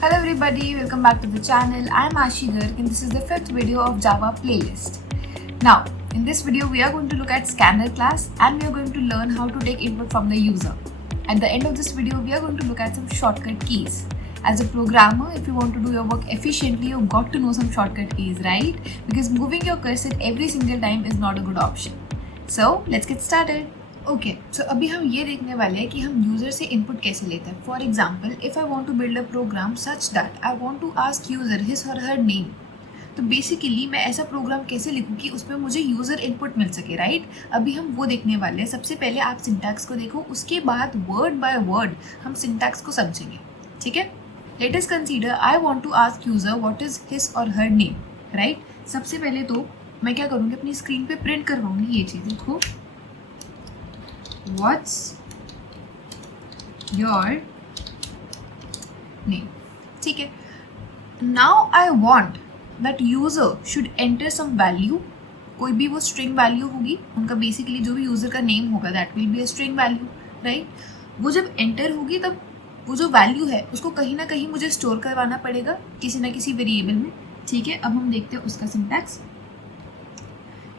Hello everybody, welcome back to the channel. I am Ashi Garg and this is the 5th video of Java playlist. Now, in this video we are going to look at scanner class and we are going to learn how to take input from the user. At the end of this video, we are going to look at some shortcut keys. As a programmer, if you want to do your work efficiently, you've got to know some shortcut keys, right? Because moving your cursor every single time is not a good option. So, let's get started. Okay so अभी हम ये देखने वाले हैं कि हम user से input कैसे लेते हैं. For example, if I want to build a program such that I want to ask user his or her name, तो बेसिकली मैं ऐसा प्रोग्राम कैसे लिखूँ कि उसमें मुझे यूज़र इनपुट मिल सके, राइट? अभी हम वो देखने वाले हैं. सबसे पहले आप सिंटैक्स को देखो, उसके बाद वर्ड बाय वर्ड हम सिंटैक्स को समझेंगे, ठीक है? Let us consider I want to ask user what is his or her name, right? सबसे पहले तो मैं क्या करूँगी, अपनी स्क्रीन पर प्रिंट करवाऊँगी ये चीज़. देखो, what's your name, ठीक है? Now I want that user should enter some value. कोई भी वो string value होगी, उनका बेसिकली जो भी यूज़र का नेम होगा that will be a string value, right? वो जब enter होगी तब वो जो value है उसको कहीं ना कहीं मुझे स्टोर करवाना पड़ेगा किसी ना किसी वेरिएबल में, ठीक है? अब हम देखते हैं उसका सिंटैक्स.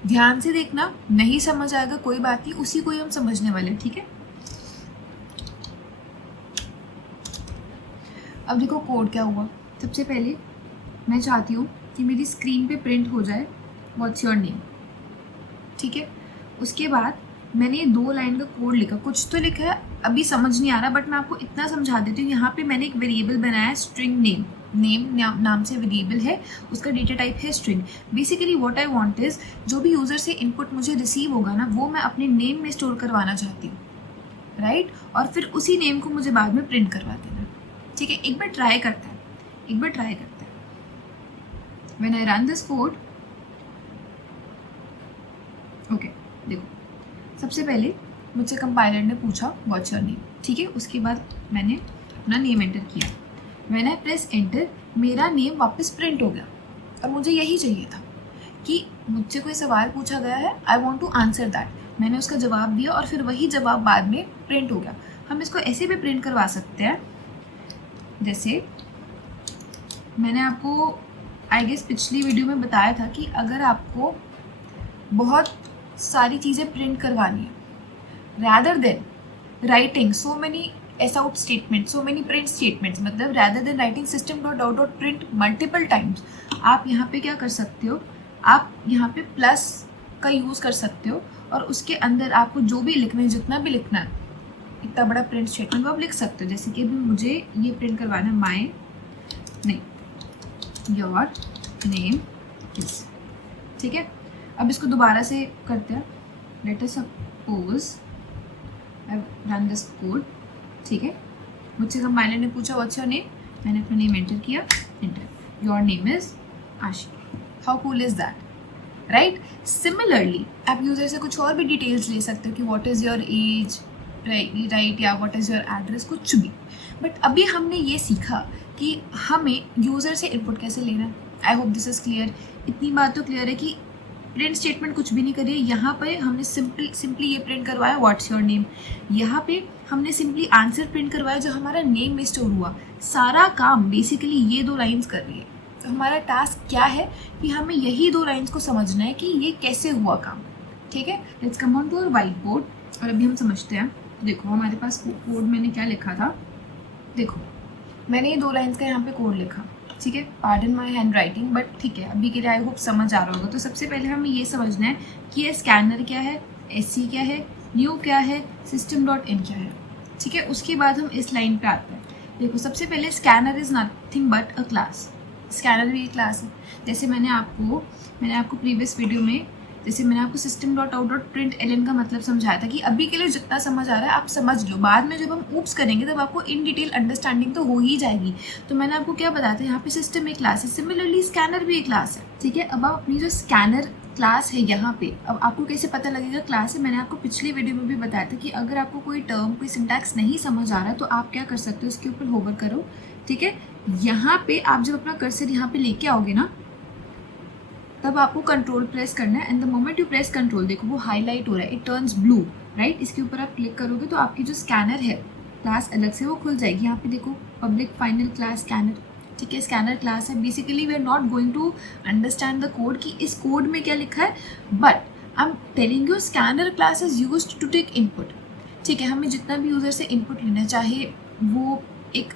ध्यान से देखना, नहीं समझ आएगा कोई बात नहीं, उसी को ही हम समझने वाले, ठीक है? अब देखो कोड क्या हुआ. सबसे पहले मैं चाहती हूँ कि मेरी स्क्रीन पे प्रिंट हो जाए व्हाट्स योर नेम, ठीक है? उसके बाद मैंने ये 2 लाइन का कोड लिखा. कुछ तो लिखा है, अभी समझ नहीं आ रहा, बट मैं आपको इतना समझा देती हूँ. यहाँ पे मैंने एक वेरिएबल बनाया है स्ट्रिंग नेम. नाम से वेरिएबल है, उसका डेटा टाइप है string. Basically what I want is, जो भी यूज़र से इनपुट मुझे रिसीव होगा ना, वो मैं अपने नेम में स्टोर करवाना चाहती हूँ, राइट? और फिर उसी नेम को मुझे बाद में प्रिंट करवा देना, ठीक है? एक बार ट्राई करते हैं. When I run this code, okay, देखो सबसे पहले मुझसे कंपाइलर ने पूछा व्हाट्स योर नेम, ठीक है? उसके बाद मैंने अपना नेम एंटर किया. व्हेन आई प्रेस एंटर, मेरा नेम वापस प्रिंट हो गया. और मुझे यही चाहिए था कि मुझसे कोई सवाल पूछा गया है, I want to answer that. मैंने उसका जवाब दिया और फिर वही जवाब बाद में प्रिंट हो गया. हम इसको ऐसे भी प्रिंट करवा सकते हैं, जैसे मैंने आपको आई गेस पिछली वीडियो में बताया था कि अगर आपको बहुत सारी चीज़ें प्रिंट करवानी है, rather than writing so many out statements, so many print statements, मतलब rather than writing system.out.print multiple times, आप यहाँ पे क्या कर सकते हो, आप यहाँ पे प्लस का यूज़ कर सकते हो और उसके अंदर आपको जो भी लिखना है, जितना भी लिखना है, इतना बड़ा प्रिंट स्टेटमेंट को आप लिख सकते हो. जैसे कि अभी मुझे ये प्रिंट करवाना है योर नेम इज, ठीक है? अब इसको दोबारा से करते हैं. Let us suppose I run this code, ठीक है? मुझसे कंपाइलर ने पूछा व्हाट्स योर नेम, मैंने अपना नेम एंटर किया, एंटर. योर नेम इज आशी. How cool is that, right? Similarly आप यूज़र से कुछ और भी डिटेल्स ले सकते हो कि what is your age, right, या व्हाट इज़ योर एड्रेस, कुछ भी. बट अभी हमने ये सीखा कि हमें यूज़र से इनपुट कैसे लेना है. I hope this is clear. इतनी बात तो क्लियर है कि प्रिंट स्टेटमेंट कुछ भी नहीं करिए. यहाँ पे हमने सिंपली ये प्रिंट करवाया व्हाट्स योर नेम. यहाँ पे हमने सिंपली आंसर प्रिंट करवाया जो हमारा नेम में स्टोर हुआ. सारा काम बेसिकली ये 2 लाइंस कर रही है. तो हमारा टास्क क्या है कि हमें यही 2 लाइंस को समझना है कि ये कैसे हुआ काम, ठीक है? Let's come on to our whiteboard और अभी हम समझते हैं. देखो हमारे पास कोड मैंने क्या लिखा था. देखो मैंने ये 2 लाइंस का यहाँ पे कोड लिखा, ठीक है? Pardon my hand writing, but ठीक है, अभी के लिए आई होप समझ आ रहा होगा. तो सबसे पहले हमें ये समझना है कि ये स्कैनर क्या है, SC क्या है, न्यू क्या है, system.in क्या है, ठीक है? उसके बाद हम इस लाइन पे आते हैं. देखो सबसे पहले scanner is nothing but a class. Scanner भी एक क्लास है. जैसे मैंने आपको प्रीवियस वीडियो में system.out.println का मतलब समझाया था कि अभी के लिए जितना समझ आ रहा है आप समझ लो, बाद में जब हम ऊप्स करेंगे तब आपको इन डिटेल अंडरस्टैंडिंग तो हो ही जाएगी. तो मैंने आपको क्या बताया था, यहाँ पे सिस्टम एक क्लास है, सिमिलरली स्कैनर भी एक क्लास है, ठीक है? अब आप अपनी जो स्कैनर क्लास है यहाँ पे, अब आपको कैसे पता लगेगा क्लास है, मैंने आपको पिछली वीडियो में भी बताया था कि अगर आपको कोई टर्म, कोई सिंटैक्स नहीं समझ आ रहा है तो आप क्या कर सकते हो, इसके ऊपर होवर करो, ठीक है? यहाँ पे आप जब अपना कर्सर यहाँ पे लेके आओगे ना, तब आपको कंट्रोल प्रेस करना है. And the moment you press control, देखो वो हाईलाइट हो रहा है, इट टर्न्स ब्लू, राइट? इसके ऊपर आप क्लिक करोगे तो आपकी जो स्कैनर है क्लास अलग से वो खुल जाएगी। यहाँ पे देखो पब्लिक फाइनल क्लास स्कैनर, ठीक है, स्कैनर क्लास है। Basically we are not going to understand the code कि इस कोड में क्या लिखा है, but I am telling you scanner class is used to take input, ठीक है। हमें जितना भी यूज़र से इनपुट लेना है, चाहे वो एक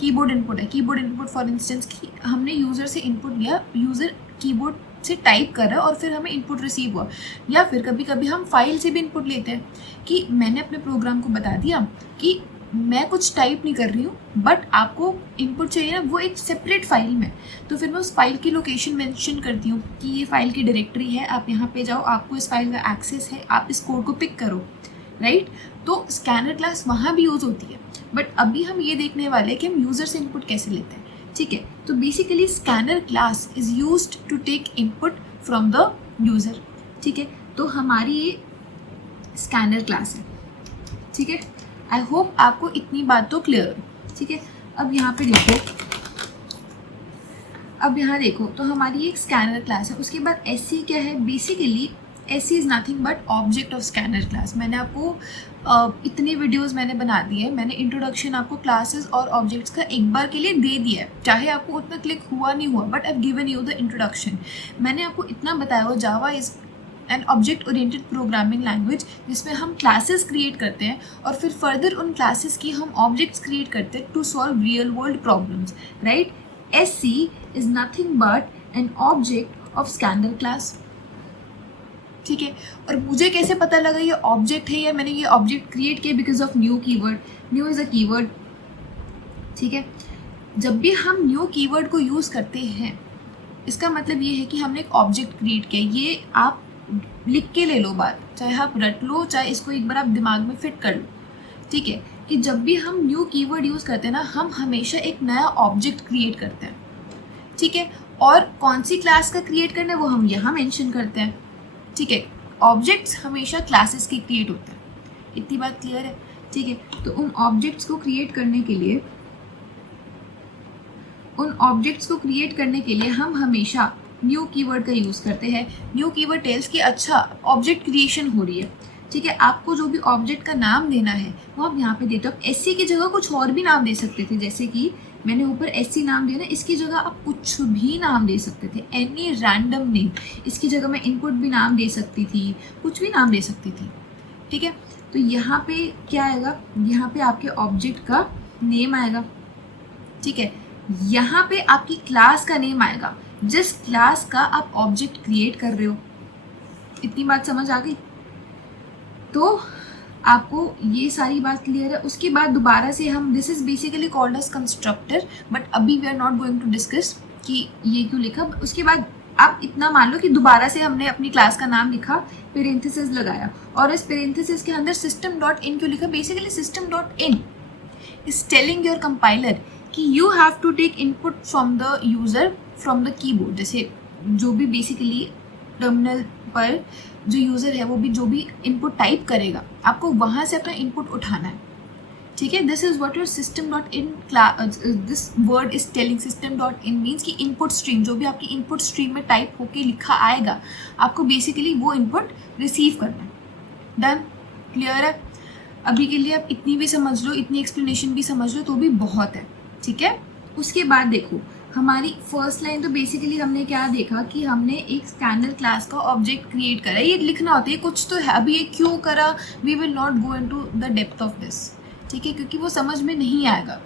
कीबोर्ड इनपुट है, कीबोर्ड इनपुट फॉर इंस्टेंस कि हमने यूज़र से इनपुट लिया, यूज़र कीबोर्ड से टाइप कर रहा है और फिर हमें इनपुट रिसीव हुआ, या फिर कभी कभी हम फाइल से भी इनपुट लेते हैं कि मैंने अपने प्रोग्राम को बता दिया कि मैं कुछ टाइप नहीं कर रही हूँ, बट आपको इनपुट चाहिए ना, वो एक सेपरेट फाइल में, तो फिर मैं उस फाइल की लोकेशन मेंशन करती हूँ कि ये फाइल की डायरेक्टरी है, आप यहाँ पे जाओ, आपको इस फाइल का एक्सेस है, आप इस कोड को पिक करो, राइट। तो स्कैनर क्लास वहाँ भी यूज़ होती है, बट अभी हम ये देखने वाले हैं कि हम यूज़र से इनपुट कैसे लेते हैं, ठीक है। तो basically scanner class is used to take input from the user, ठीक है। तो हमारी ये स्कैनर क्लास है, ठीक है। आई होप आपको इतनी बात तो क्लियर हो, ठीक है। अब यहाँ पे देखो, अब यहाँ देखो, तो हमारी एक स्कैनर क्लास है। उसके बाद एससी क्या है, basically SC is nothing but object of scanner class. मैंने आपको इतनी वीडियोस मैंने बना दी है, मैंने इंट्रोडक्शन आपको क्लासेस और ऑब्जेक्ट्स का एक बार के लिए दे दिया है, चाहे आपको उतना क्लिक हुआ नहीं हुआ, but I have given you the introduction. मैंने आपको इतना बताया हुआ, जावा is an object oriented programming language जिसमें हम क्लासेस क्रिएट करते हैं और फिर फर्दर उन क्लासेस की हम ऑब्जेक्ट्स क्रिएट करते हैं to solve real world problems, right. SC is nothing but an object of scanner class, ठीक है। और मुझे कैसे पता लगा ये ऑब्जेक्ट है या मैंने ये ऑब्जेक्ट क्रिएट किया, because of new keyword. New is a keyword, ठीक है। जब भी हम न्यू कीवर्ड को यूज़ करते हैं, इसका मतलब ये है कि हमने एक ऑब्जेक्ट क्रिएट किया। ये आप लिख के ले लो बात, चाहे आप रट लो, चाहे इसको एक बार आप दिमाग में फिट कर लो, ठीक है, कि जब भी हम न्यू कीवर्ड यूज़ करते हैं ना, हम हमेशा एक नया ऑब्जेक्ट क्रिएट करते हैं, ठीक है। और कौन सी क्लास का क्रिएट करना है वो हम यहाँ मेंशन करते हैं, ठीक है। ऑब्जेक्ट्स हमेशा क्लासेस के क्रिएट होते हैं, इतनी बात क्लियर है, ठीक है। तो उन ऑब्जेक्ट्स को क्रिएट करने के लिए हम हमेशा न्यू कीवर्ड का यूज़ करते हैं। न्यू कीवर्ड टेल्स कि अच्छा ऑब्जेक्ट क्रिएशन हो रही है, ठीक है। आपको जो भी ऑब्जेक्ट का नाम देना है वो आप यहाँ पे देते हो। आप SC की जगह कुछ और भी नाम दे सकते थे, जैसे कि मैंने ऊपर SC नाम दिया ना, इसकी जगह आप कुछ भी नाम दे सकते थे, एनी रैंडम नेम। इसकी जगह मैं इनपुट भी नाम दे सकती थी, कुछ भी नाम दे सकती थी, ठीक है। तो यहाँ पे क्या आएगा, यहाँ पे आपके ऑब्जेक्ट का नेम आएगा, ठीक है। यहाँ पे आपकी क्लास का नेम आएगा, जिस क्लास का आप ऑब्जेक्ट क्रिएट कर रहे हो। इतनी बात समझ आ गई? तो आपको ये सारी बात क्लियर है। उसके बाद दोबारा से हम, this is basically called as constructor, but अभी we are not going to discuss कि ये क्यों लिखा। उसके बाद आप इतना मान लो कि दोबारा से हमने अपनी क्लास का नाम लिखा, पेरेंथेसिस लगाया, और इस पेरेंथेसिस के अंदर system डॉट इन क्यों लिखा। Basically system dot in is telling your compiler कि you have to take input from the user from the keyboard. जैसे जो भी बेसिकली टर्मिनल पर जो यूज़र है वो भी जो भी इनपुट टाइप करेगा, आपको वहाँ से अपना इनपुट उठाना है, ठीक है। This is what your system dot in, this word is telling. system dot in means कि इनपुट स्ट्रीम, जो भी आपकी इनपुट स्ट्रीम में टाइप होके लिखा आएगा, आपको बेसिकली वो इनपुट रिसीव करना है। डन, क्लियर है? अभी के लिए आप इतनी भी समझ लो, इतनी एक्सप्लेनेशन भी समझ लो तो भी बहुत है, ठीक है। उसके बाद देखो हमारी फर्स्ट लाइन, तो बेसिकली हमने क्या देखा कि हमने एक स्कैनर क्लास का ऑब्जेक्ट क्रिएट करा। ये लिखना होता है, कुछ तो है। अभी ये क्यों करा, we will not go into the depth of this, ठीक है, क्योंकि वो समझ में नहीं आएगा,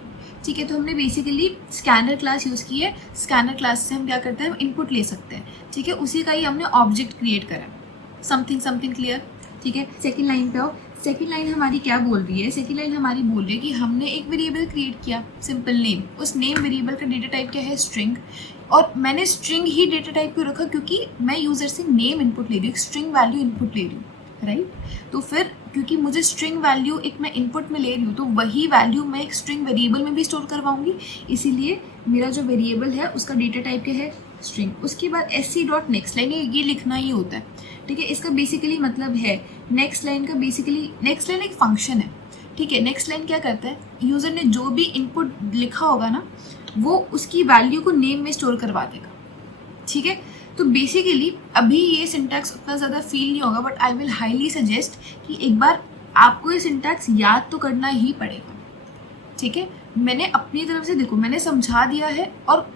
ठीक है। तो हमने बेसिकली स्कैनर क्लास यूज़ की है। स्कैनर क्लास से हम क्या करते हैं, हम इनपुट ले सकते हैं, ठीक है। उसी का ही हमने ऑब्जेक्ट क्रिएट करा। समथिंग क्लियर, ठीक है। सेकेंड लाइन पे आओ। सेकेंड लाइन हमारी क्या बोल रही है, सेकेंड लाइन हमारी बोल रही है कि हमने एक वेरिएबल क्रिएट किया, सिंपल नेम। उस नेम वेरिएबल का डेटा टाइप क्या है, स्ट्रिंग। और मैंने स्ट्रिंग ही डेटा टाइप क्यों रखा, क्योंकि मैं यूज़र से नेम इनपुट ले रही हूँ, स्ट्रिंग वैल्यू इनपुट ले रही हूँ, राइट। तो फिर क्योंकि मुझे स्ट्रिंग वैल्यू एक मैं इनपुट में ले रही हूँ, तो वही वैल्यू मैं एक स्ट्रिंग वेरिएबल में भी स्टोर करवाऊंगी, इसीलिए मेरा जो वेरिएबल है उसका डेटा टाइप क्या है, स्ट्रिंग। उसके बाद SC डॉट नेक्स्ट लाइन, ये लिखना ही होता है, ठीक है। इसका बेसिकली मतलब है, नेक्स्ट लाइन का बेसिकली, नेक्स्ट लाइन एक फंक्शन है, ठीक है। नेक्स्ट लाइन क्या करता है, यूज़र ने जो भी इनपुट लिखा होगा ना, वो उसकी वैल्यू को नेम में स्टोर करवा देगा, ठीक है। तो बेसिकली अभी ये सिंटैक्स उतना ज़्यादा फील नहीं होगा, but I will highly suggest कि एक बार आपको ये सिंटैक्स याद तो करना ही पड़ेगा, ठीक है। मैंने अपनी तरफ से देखो मैंने समझा दिया है, और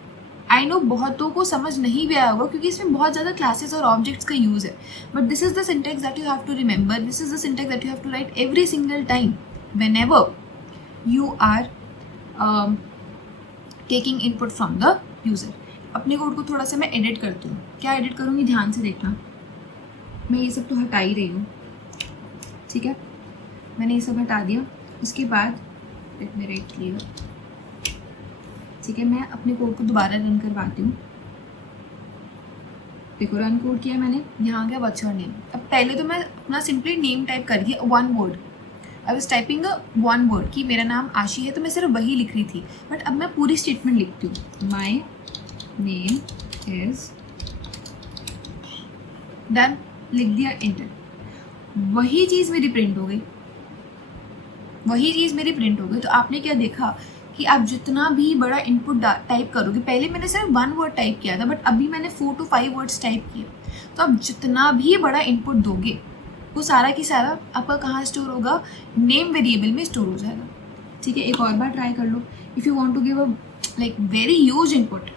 आई नो बहुतों को समझ नहीं भी आया होगा क्योंकि इसमें बहुत ज़्यादा क्लासेस और ऑब्जेक्ट्स का यूज़ है, but this is the syntax that you have to remember, this is the syntax that you have to write every single time whenever you are taking input from the user. अपने code को थोड़ा सा मैं edit करती हूँ, क्या edit करूँगी ध्यान से देखना। मैं ये सब तो हटा ही रही हूँ, ठीक है, मैंने ये सब हटा दिया। उसके बाद लेट मी राइट क्लियर, ठीक है, मैं अपने कोड को दोबारा रन करवाती हूँ। देखो रन कोड किया मैंने, यहाँ गया व्हाट्स योर नेम। अब पहले तो मैं अपना सिंपली नेम टाइप कर दिया, one word, I was typing one word कि मेरा नाम आशी है, तो मैं सिर्फ वही लिख रही थी, बट अब मैं पूरी स्टेटमेंट लिखती हूँ, माई नेम इज, डन, लिख दिया, एंटर। वही चीज़ मेरी प्रिंट हो गई, वही चीज़ मेरी प्रिंट हो गई। तो आपने क्या देखा कि आप जितना भी बड़ा इनपुट टाइप करोगे, पहले मैंने सिर्फ वन वर्ड टाइप किया था, बट अभी मैंने 4 to 5 वर्ड्स टाइप किए, तो आप जितना भी बड़ा इनपुट दोगे वो सारा की सारा आपका कहाँ स्टोर होगा, नेम वेरिएबल में स्टोर हो जाएगा, ठीक है। एक और बार ट्राई कर लो, if you want to give a like very huge input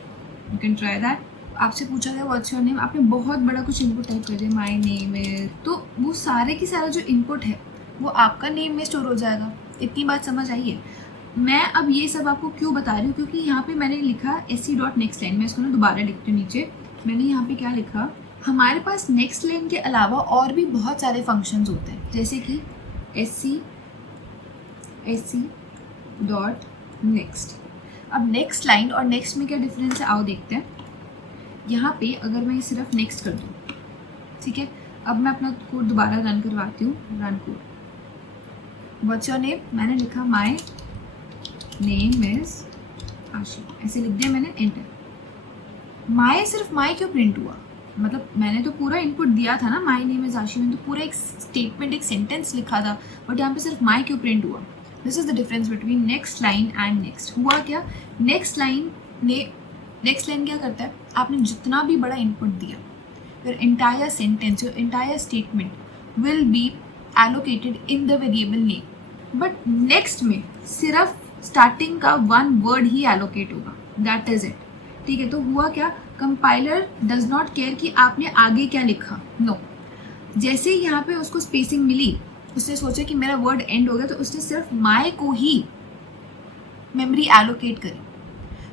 you can try that. आपसे पूछा गया व्हाट्स योर नेम, आपने बहुत बड़ा कुछ इनपुट टाइप कर दिया, माई नेम इज, तो वो सारे की सारा जो इनपुट है वो आपका नेम में स्टोर हो जाएगा। इतनी बात समझ आई है। मैं अब ये सब आपको क्यों बता रही हूँ, क्योंकि यहाँ पे मैंने लिखा sc.next line, मैं इसको ना दोबारा लिखती हूँ नीचे। मैंने यहाँ पे क्या लिखा, हमारे पास नेक्स्ट लाइन के अलावा और भी बहुत सारे फंक्शंस होते हैं, जैसे कि sc.next। अब नेक्स्ट लाइन और नेक्स्ट में क्या डिफरेंस है आओ देखते हैं। यहाँ पे अगर मैं सिर्फ नेक्स्ट कर दूँ, ठीक है, अब मैं अपना कोड दोबारा रन करवाती हूँ, run code, what's your name, मैंने लिखा माई नेम इज आशी, ऐसे लिख दिया मैंने, एंटर। माई सिर्फ माई क्यों प्रिंट हुआ, मतलब मैंने तो पूरा इनपुट दिया था ना, माई नेम इज आशी, मैंने तो पूरा एक स्टेटमेंट एक सेंटेंस लिखा था, बट यहाँ पे सिर्फ माई क्यों प्रिंट हुआ। This is the difference between next line and next. हुआ क्या, नेक्स्ट लाइन क्या करता है, आपने जितना भी बड़ा इनपुट दिया, your entire sentence, your entire statement will be allocated in the variable name, but next में सिर्फ स्टार्टिंग का वन वर्ड ही एलोकेट होगा, दैट इज इट, ठीक है। तो हुआ क्या, कंपाइलर डज नॉट केयर कि आपने आगे क्या लिखा, नो। जैसे यहाँ पे उसको स्पेसिंग मिली, उसने सोचा कि मेरा वर्ड एंड हो गया, तो उसने सिर्फ माई को ही मेमोरी एलोकेट करी।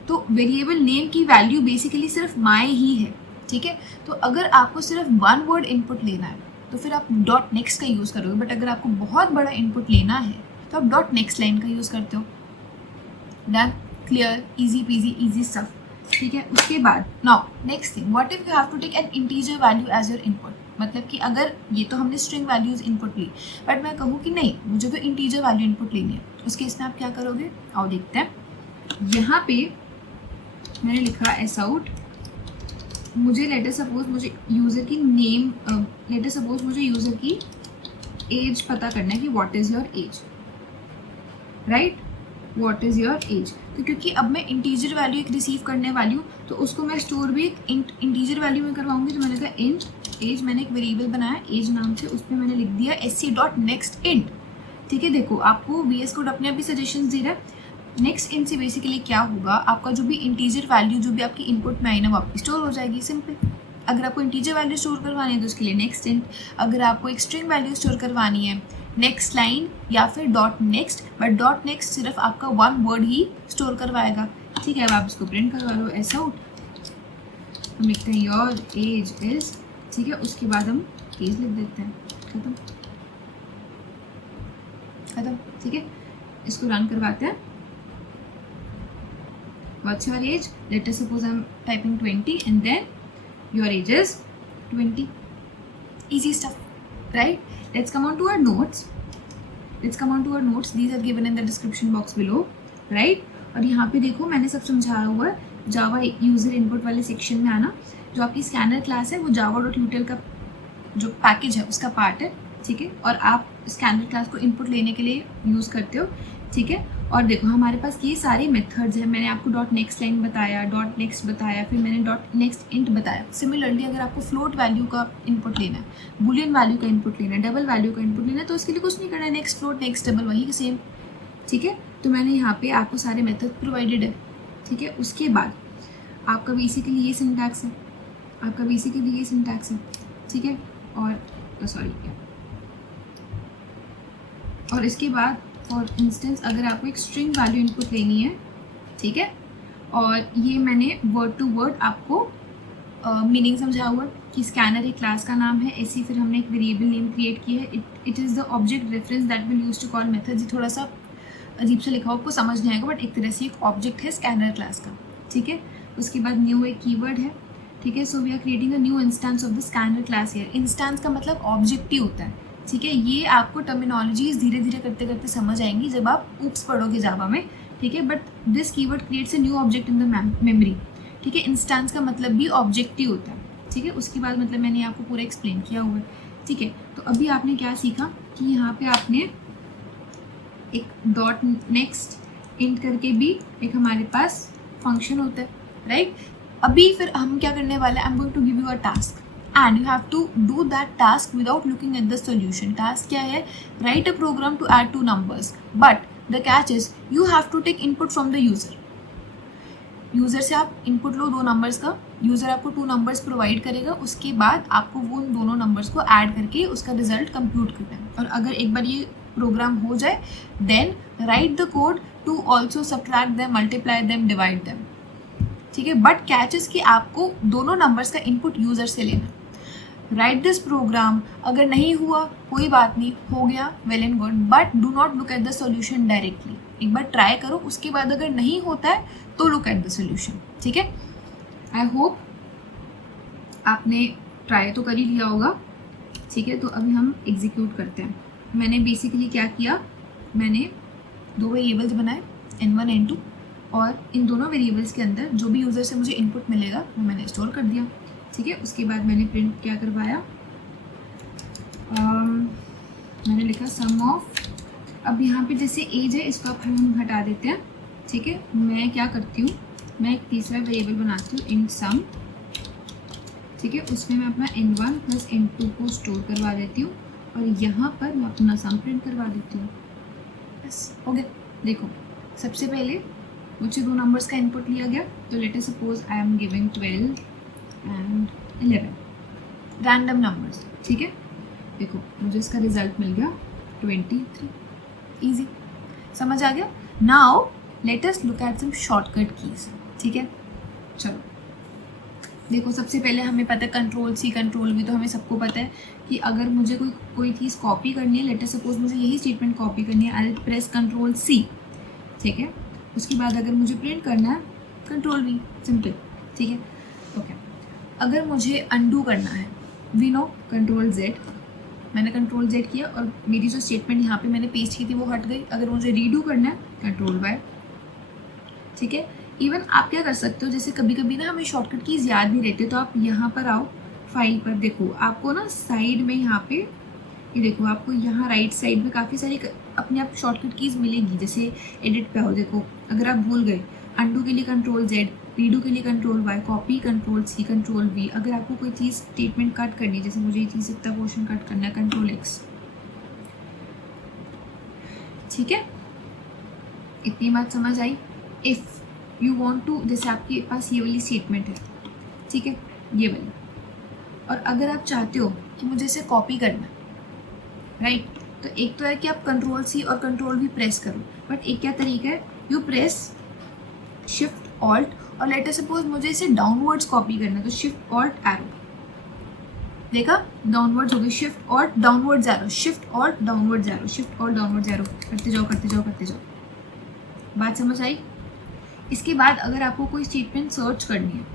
तो वेरिएबल नेम की वैल्यू बेसिकली सिर्फ माई ही है, ठीक है। तो अगर आपको सिर्फ वन वर्ड इनपुट लेना है तो फिर आप डॉट नेक्स्ट का यूज़ करोगे, बट अगर आपको बहुत बड़ा इनपुट लेना है तो आप डॉट नेक्स्ट लाइन का यूज़ करते हो। Done, clear, easy peasy, easy stuff, ठीक है। उसके बाद now next thing, what if you have to take an integer value as your input, मतलब कि अगर ये तो हमने स्ट्रिंग वैल्यूज इनपुट ली, बट मैं कहूँ कि नहीं मुझे तो इंटीजर वैल्यू इनपुट लेनी है, उस केस में आप क्या करोगे, आओ देखते हैं। यहाँ पे मैंने लिखा एस आउट, मुझे लेटर सपोज मुझे यूज़र की नेम, लेटर सपोज मुझे यूज़र की एज पता करना है कि what is your age, right, what is your age. तो क्योंकि अब मैं इंटीजर वैल्यू एक रिसीव करने वाली हूँ, तो उसको मैं स्टोर भी एक इंटीजर वैल्यू में करवाऊंगी। तो मैंने कहा इंट एज, मैंने एक वेरिएबल बनाया एज नाम से, उस पर मैंने लिख दिया sc.next int, ठीक है। देखो आपको VS कोड अपने आप ही सजेशंस दे रहा है। नेक्स्ट इंट से बेसिकली क्या होगा, आपका जो भी इंटीजर वैल्यू जो भी आपकी इनपुट में आई ना वो आपकी स्टोर हो जाएगी, सिंपल। अगर आपको इंटीजर वैल्यू स्टोर करवानी है तो उसके लिए नेक्स्ट इंट, अगर आपको एक स्ट्रिंग वैल्यू स्टोर करवानी है नेक्स्ट लाइन या फिर dot next, but dot next सिर्फ आपका वन वर्ड ही स्टोर करवाएगा, ठीक है। अब आप इसको प्रिंट करवा लो एस आउट, हम लिखते हैं योर एज इज, ठीक है। उसके बाद हम एज लिख देते हैं, खत्म, ठीक है। इसको रन करवाते हैं। What's your age? Let us suppose I'm typing 20 and then your age is 20. Easy stuff, right? Let's come on to our notes. These are given in the description box below, right? और यहाँ पे देखो मैंने सब समझाया हुआ है। जावा user input वाले सेक्शन में आना, जो आपकी स्कैनर क्लास है वो java.util का जो पैकेज है उसका पार्ट है, ठीक है। और आप स्कैनर क्लास को इनपुट लेने के लिए यूज़ करते हो, ठीक है। और देखो हमारे पास ये सारे मेथड्स हैं, मैंने आपको डॉट नेक्स्ट लाइन बताया, डॉट नेक्स्ट बताया, फिर मैंने डॉट नेक्स्ट इंट बताया। सिमिलरली अगर आपको फ्लोट वैल्यू का इनपुट लेना है, बुलियन वैल्यू का इनपुट लेना है, डबल वैल्यू का इनपुट लेना है, तो उसके लिए कुछ नहीं करना है, नेक्स्ट फ्लोट नेक्स्ट डबल वही सेम, ठीक है। तो मैंने यहाँ पे आपको सारे मेथड प्रोवाइडेड है, ठीक है। उसके बाद आपका BC के लिए ये सिंटैक्स है, आपका BC के लिए ये सिंटैक्स है, ठीक है। और सॉरी और इसके बाद फॉर इंस्टेंस अगर आपको एक स्ट्रिंग वैल्यू इनपुट लेनी है, ठीक है, और ये मैंने वर्ड टू वर्ड आपको मीनिंग समझा हुआ कि स्कैनर एक क्लास का नाम है, ऐसी फिर हमने एक वेरिएबल नेम क्रिएट की है, it is the object reference that will use to call method. ये थोड़ा सा अजीब से लिखा हो, आपको समझ नहीं आएगा, बट एक तरह से एक ऑब्जेक्ट है स्कैनर क्लास का, ठीक है। उसके बाद न्यू एक कीवर्ड है, ठीक है। So we are creating a new instance of the scanner class here. Instance का मतलब ऑब्जेक्ट ही होता है, ठीक है। ये आपको टर्मिनोलॉजीज धीरे धीरे करते करते समझ आएंगी जब आप ऊप्स पढ़ोगे जावा में, ठीक है। But this keyword creates a new object in the memory, ठीक है। इंस्टेंस का मतलब भी ऑब्जेक्ट ही होता है, ठीक है। उसके बाद मतलब मैंने आपको पूरा एक्सप्लेन किया हुआ है, ठीक है। तो अभी आपने क्या सीखा कि यहाँ पे आपने एक डॉट नेक्स्ट इंट करके भी एक हमारे पास फंक्शन होता है, राइट। अभी फिर हम क्या करने वाले हैं, I am going to give you a task and you have to do that task without looking at the solution. Task क्या है, write a program to add two numbers, but the catch is you have to take input from the user. User से आप input low 2 numbers का, user आपको 2 numbers provide करेगा, उसके बाद आपको वो उन दोनों नंबर्स को ऐड करके उसका रिजल्ट कंप्यूट करना है। और अगर एक बार ये प्रोग्राम हो जाए then write the code to also subtract them, multiply them, divide them, ठीक है। बट कैचेस कि आपको दोनों नंबर्स का इनपुट यूज़र से लेना। राइट दिस प्रोग्राम, अगर नहीं हुआ कोई बात नहीं, हो गया well and good, but do not look at the solution directly. एक बार ट्राई करो, उसके बाद अगर नहीं होता है तो लुक एट द सोल्यूशन, ठीक है। आई होप आपने ट्राई तो कर ही लिया होगा, ठीक है। तो अभी हम एग्जीक्यूट करते हैं। मैंने बेसिकली क्या किया, मैंने 2 वेरिएबल्स बनाए n1 n2, और इन दोनों वेरिएबल्स के अंदर जो भी यूज़र से मुझे इनपुट मिलेगा वो मैंने स्टोर कर दिया, ठीक है। उसके बाद मैंने प्रिंट क्या करवाया, मैंने लिखा सम ऑफ, अब यहाँ पे जैसे एज है इसको आप हम हटा देते हैं, ठीक है। मैं क्या करती हूँ, मैं एक तीसरा वेरिएबल बनाती हूँ int sum, ठीक है। उसमें मैं अपना n1 प्लस n2 को स्टोर करवा देती हूँ और यहाँ पर मैं अपना सम प्रिंट करवा देती हूँ, बस हो गया। देखो सबसे पहले मुझे 2 नंबर्स का इनपुट लिया गया, तो let us suppose I am giving 12 and 11 random numbers, ठीक है। देखो मुझे इसका रिजल्ट मिल गया 23, इजी, समझ आ गया। Now let us look at some shortcut keys, ठीक है। चलो देखो सबसे पहले हमें पता है Ctrl+C Ctrl+V, तो हमें सबको पता है कि अगर मुझे कोई चीज़ कॉपी करनी है, लेट अस सपोज मुझे यही स्टेटमेंट कॉपी करनी है, आई विल प्रेस Ctrl+C, ठीक है। उसके बाद अगर मुझे प्रिंट करना है Ctrl+V, सिंपल, ठीक है। ओके अगर मुझे अनडू करना है, वी नो Ctrl+Z, मैंने Ctrl+Z किया और मेरी जो स्टेटमेंट यहाँ पे मैंने पेस्ट की थी वो हट गई। अगर मुझे रीडू करना है Ctrl+Y, ठीक है। इवन आप क्या कर सकते हो, जैसे कभी कभी ना हमें शॉर्टकट कीज़ याद नहीं रहते, तो आप यहाँ पर आओ फाइल पर, देखो आपको ना साइड में यहाँ पे ये देखो आपको यहाँ राइट साइड में काफ़ी सारी अपने आप शॉर्टकट कीज़ मिलेगी। जैसे एडिट पे आओ, देखो अगर आप भूल गए अनडू के लिए Ctrl+Z, रीडू के लिए Ctrl+Y, कॉपी Ctrl+C Ctrl+V, अगर आपको कोई चीज़ स्टेटमेंट कट करनी है, जैसे मुझे ये चीज़ इतना पोर्शन कट करना है Ctrl+X, ठीक है। इतनी बात समझ आई। इफ़ यू वॉन्ट टू, जैसे आपके पास ये वाली स्टेटमेंट है, ठीक है, ये वाली, और अगर आप चाहते हो कि मुझे इसे कॉपी करना, राइट, तो एक तो है कि आप Ctrl+C और Ctrl+V प्रेस करो, बट एक क्या तरीका है, यू प्रेस शिफ्ट ऑल्ट, और लेट अस सपोज मुझे इसे डाउनवर्ड्स कॉपी करना है, तो शिफ्ट ऑल्ट एरो, देखा डाउनवर्ड्स हो गई, shift alt downwards arrow, shift alt downwards arrow, shift alt downwards arrow, करते जाओ करते जाओ करते जाओ। बात समझ आई। इसके बाद अगर आपको कोई स्टेटमेंट सर्च करनी है,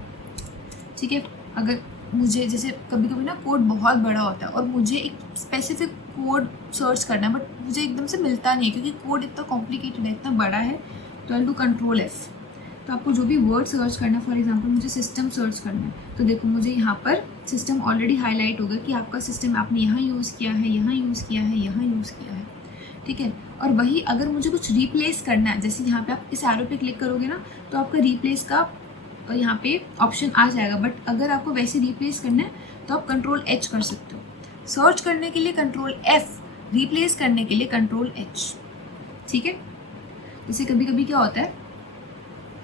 ठीक है, अगर मुझे जैसे कभी कभी ना कोड बहुत बड़ा होता है और मुझे एक स्पेसिफिक कोड सर्च करना है, बट मुझे एकदम से मिलता नहीं है क्योंकि कोड इतना कॉम्प्लिकेटेड है, इतना बड़ा है, तो आई डू Ctrl+F। तो आपको जो भी वर्ड सर्च करना है, फॉर एग्जांपल मुझे सिस्टम सर्च करना है, तो देखो मुझे यहाँ पर सिस्टम ऑलरेडी हाईलाइट होगा कि आपका सिस्टम आपने यहाँ यूज़ किया है, यहाँ यूज़ किया है, यहाँ यूज़ किया है, ठीक है। और वही अगर मुझे कुछ रिप्लेस करना है, जैसे यहाँ पे आप इस एरो पे क्लिक करोगे ना तो आपका रिप्लेस का यहाँ पे ऑप्शन आ जाएगा, बट अगर आपको वैसे रिप्लेस करना है तो आप कंट्रोल एच कर सकते हो। सर्च करने के लिए कंट्रोल एफ, रिप्लेस करने के लिए कंट्रोल एच। ठीक है, जैसे कभी कभी क्या होता है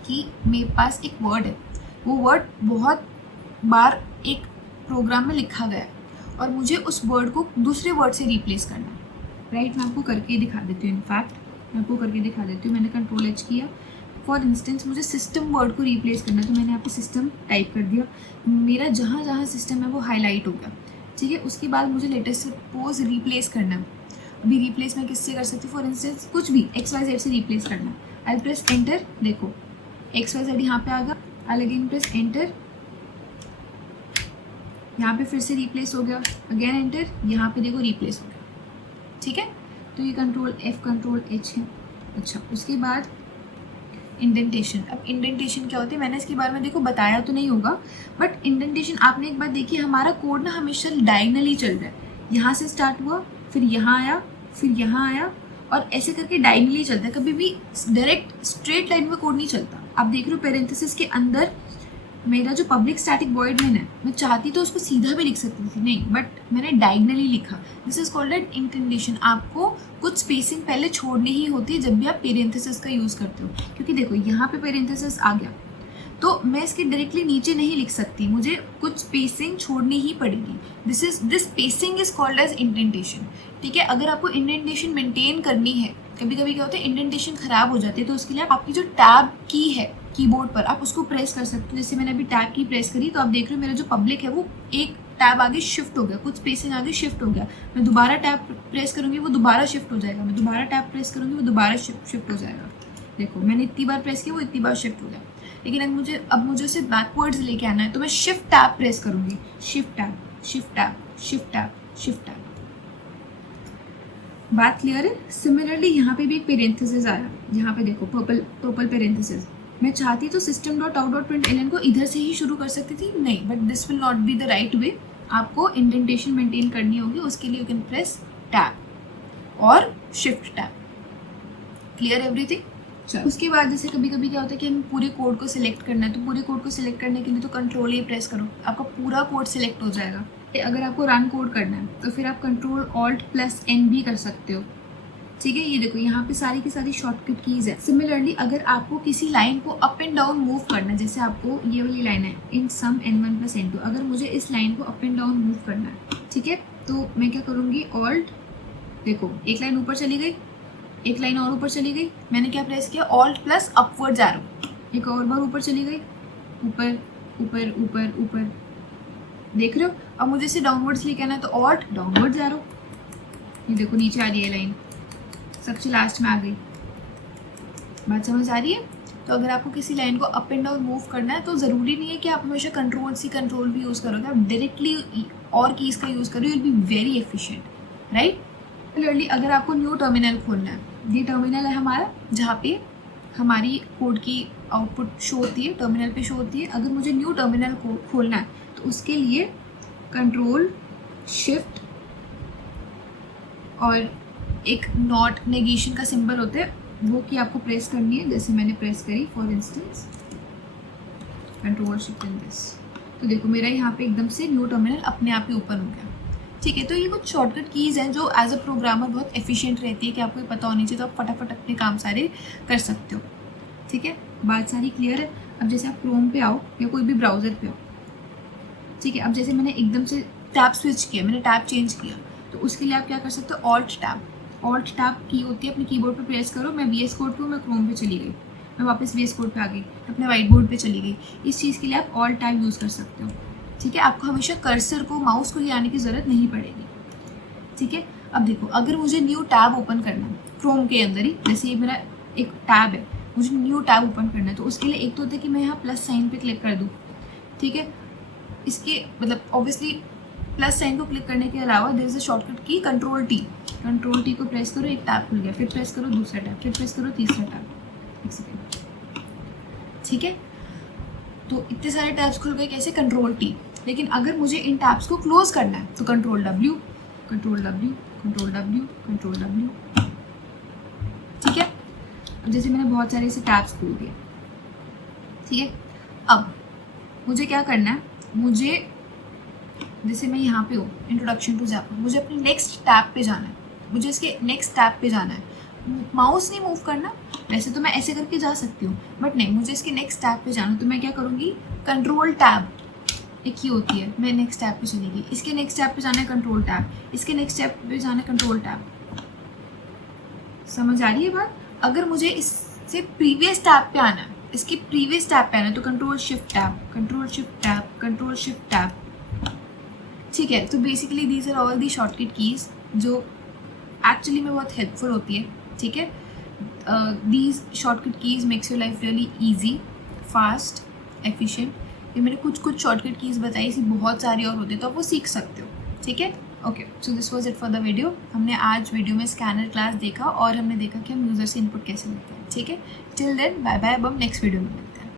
कि मेरे पास एक वर्ड है, वो वर्ड बहुत बार एक प्रोग्राम में लिखा गया है और मुझे उस वर्ड को दूसरे वर्ड से रिप्लेस करना है, राइट। मैं आपको करके दिखा देती हूँ, इनफैक्ट मैं आपको करके दिखा देती हूँ। मैंने कंट्रोल एच किया, फॉर इंस्टेंस मुझे सिस्टम वर्ड को रिप्लेस करना है तो मैंने यहाँ पे सिस्टम टाइप कर दिया, मेरा जहाँ जहाँ सिस्टम है वो हाईलाइट हो गया। ठीक है, उसके बाद मुझे लेटेस्ट सपोज रिप्लेस करना है। अभी रिप्लेस मैं किससे कर सकती हूँ, फॉर इंस्टेंस कुछ भी XYZ से रिप्लेस करना है। आई प्रेस एंटर, देखो XYZ यहाँ पे आ गया। आई अगेन प्रेस एंटर, यहाँ पे फिर से रिप्लेस हो गया, अगेन एंटर, यहाँ पे देखो रिप्लेस हो गया। ठीक है, तो ये कंट्रोल एफ कंट्रोल एच है। अच्छा, उसके बाद इंडेंटेशन। अब इंडेंटेशन क्या होती है, मैंने इसके बारे में देखो बताया तो नहीं होगा, बट इंडेंटेशन आपने एक बात देखी, हमारा कोड ना हमेशा डायगनली चल रहा है। यहाँ से स्टार्ट हुआ, फिर यहाँ आया, फिर यहाँ आया, और ऐसे करके डायगनली चलता है, कभी भी डायरेक्ट स्ट्रेट लाइन में कोड नहीं चलता। आप देख रहे हो पेरेंथेसिस के अंदर मेरा जो पब्लिक स्टैटिक वॉइड मेन है, मैं चाहती तो उसको सीधा भी लिख सकती थी, नहीं, बट मैंने डायगनली लिखा। This is called an indentation. आपको कुछ स्पेसिंग पहले छोड़नी ही होती है जब भी आप पेरेंथेसिस का यूज़ करते हो, क्योंकि देखो यहाँ पे पेरेंथेसिस आ गया तो मैं इसके डायरेक्टली नीचे नहीं लिख सकती, मुझे कुछ स्पेसिंग छोड़नी ही पड़ेगी। This spacing is called as indentation. ठीक है, अगर आपको इंडेंटेशन मेंटेन करनी है, कभी कभी क्या होता है इंडेंटेशन खराब हो जाती है, तो उसके लिए आपकी जो टैब की है कीबोर्ड पर, आप उसको प्रेस कर सकते हो। जैसे मैंने अभी टैब की प्रेस करी तो आप देख रहे हो मेरा जो पब्लिक है वो एक टैब आगे शिफ्ट हो गया, कुछ स्पेसिंग आगे शिफ्ट हो गया। मैं दोबारा टैब प्रेस करूंगी वो दोबारा शिफ्ट हो जाएगा, मैं दोबारा टैब प्रेस करूंगी वो दोबारा शिफ्ट हो जाएगा। देखो मैंने इतनी बार प्रेस किया वो इतनी बार शिफ्ट हो गया। लेकिन अब मुझे उसे बैकवर्ड्स लेके आना है तो मैं शिफ्ट टैब प्रेस करूंगी, shift tab shift tab shift tab shift tab. बात क्लियर है। सिमिलरली यहाँ पे भी एक पेरेंथेसिस आया, यहाँ पे देखो पर्पल पेरेंथेसिस। मैं चाहती तो system.out.println को इधर से ही शुरू कर सकती थी, नहीं, but this will not be the right way. आपको इंडेंटेशन मेंटेन करनी होगी, उसके लिए यू कैन प्रेस टैब और शिफ्ट टैब। Clear everything. चलो उसके बाद जैसे कभी कभी क्या होता है कि हमें पूरे कोड को सिलेक्ट करना है, तो पूरे कोड को सिलेक्ट करने के लिए तो कंट्रोल ए प्रेस करो, आपका पूरा कोड सिलेक्ट हो जाएगा। अगर आपको रन कोड करना है तो फिर आप Ctrl+Alt+N भी कर सकते हो। ठीक है, ये देखो यहाँ पे सारी की सारी शॉर्टकट कीज है। सिमिलरली अगर आपको किसी लाइन को अप एंड डाउन मूव करना है, जैसे आपको ये वाली लाइन है इन सम n1+n2, अगर मुझे इस लाइन को अप एंड डाउन मूव करना है, ठीक है, तो मैं क्या करूँगी, ऑल्ट, देखो एक लाइन ऊपर चली गई, एक लाइन और ऊपर चली गई, मैंने क्या प्रेस किया, Alt+ अपवर्ड एरो, एक और बार ऊपर चली गई, ऊपर ऊपर ऊपर ऊपर, देख रहे हो। अब मुझे इसे डाउनवर्ड्स लेके आना है तो Alt डाउनवर्ड्स एरो, ये देखो नीचे आ रही है लाइन, सबसे लास्ट में आ गई। बात समझ आ रही है। तो अगर आपको किसी लाइन को अप एंड डाउन मूव करना है तो ज़रूरी नहीं है कि आप हमेशा Ctrl+C Ctrl भी यूज़ करोगे, आप डायरेक्टली और कीज़ का यूज़ करो, will be very efficient, right. Similarly अगर आपको न्यू टर्मिनल खोलना है, ये टर्मिनल है हमारा जहाँ पे हमारी कोड की आउटपुट शो होती है, टर्मिनल पे शो होती है। अगर मुझे न्यू टर्मिनल को खोलना है तो उसके लिए Ctrl+Shift और एक नॉट नेगेशन का सिंबल होता है, वो की आपको प्रेस करनी है, जैसे मैंने प्रेस करी for instance Ctrl+Shift and this, तो देखो मेरा यहाँ पे एकदम से न्यू टर्मिनल अपने आप ही ओपन हो गया। ठीक है, तो ये कुछ शॉर्टकट कीज़ हैं जो एज अ प्रोग्रामर बहुत एफिशिएंट रहती है कि आपको पता होनी चाहिए, तो आप फटाफट अपने काम सारे कर सकते हो। ठीक है, बात सारी क्लियर है। अब जैसे आप क्रोम पे आओ या कोई भी ब्राउज़र पे आओ, ठीक है, अब जैसे मैंने एकदम से टैब स्विच किया, मैंने टैब चेंज किया, तो उसके लिए आप क्या कर सकते हो, ऑल्ट टैब की होती है, अपने कीबोर्ड पे प्रेस करो। मैं VS कोड पे हूँ, मैं क्रोम पे चली गई, मैं वापस VS कोड पे आ गई, अपने वाइट बोर्ड पे चली गई। इस चीज़ के लिए आप ऑल्ट टैब यूज़ कर सकते हो। ठीक है, आपको हमेशा कर्सर को, माउस को ले आने की ज़रूरत नहीं पड़ेगी। ठीक है, अब देखो अगर मुझे न्यू टैब ओपन करना है क्रोम के अंदर ही, जैसे ये मेरा एक टैब है, मुझे न्यू टैब ओपन करना है, तो उसके लिए एक तो होता है कि मैं यहाँ प्लस साइन पे क्लिक कर दूँ। ठीक है, इसके मतलब ऑब्वियसली प्लस साइन को क्लिक करने के अलावा देयर इज अ शॉर्टकट की कंट्रोल टी को प्रेस करो, एक टैब खुल गया, फिर प्रेस करो दूसरा टैब, फिर प्रेस करो तीसरा टैब, एक सेकेंड। ठीक है, तो इतने सारे टैब्स खुल गए, कैसे, कंट्रोल टी। लेकिन अगर मुझे इन टैब्स को क्लोज करना है तो Ctrl+W, जैसे मैंने बहुत सारे ऐसे टैब्स खोल दिए, ठीक है। अब मुझे क्या करना है, मुझे जैसे मैं यहाँ पे हूँ इंट्रोडक्शन टू जावा, मुझे अपने नेक्स्ट टैब पे जाना है, मुझे इसके नेक्स्ट टैब पे जाना है, माउस नहीं मूव करना। वैसे तो मैं ऐसे करके जा सकती हूँ, बट नहीं, मुझे इसके नेक्स्ट टैब पे जाना, तो मैं क्या करूँगी, कंट्रोल टैब एक ही होती है, मैं नेक्स्ट टैब पे चलेगी, इसके नेक्स्ट टैब पे जाना है कंट्रोल टैब, इसके नेक्स्ट टैब पे जाना है कंट्रोल टैब। समझ आ रही है बात? अगर मुझे इससे प्रीवियस टैब पे आना है, इसके प्रीवियस टैब पे आना है, तो control shift tab, control shift tab, control shift tab, ठीक है। तो basically these are all the shortcut keys जो एक्चुअली में बहुत हेल्पफुल होती है, ठीक है। These shortcut keys makes your life really easy, fast, efficient. ये मैंने कुछ शॉर्टकट कीज बताई, इसी बहुत सारी और होती है, तो आप वो सीख सकते हो, ठीक है। Okay, so this was it for the video. हमने आज वीडियो में स्कैनर क्लास देखा और हमने देखा कि हम यूज़र से इनपुट कैसे लेते हैं, ठीक है। टिल देन बाय बाय, अब हम नेक्स्ट वीडियो में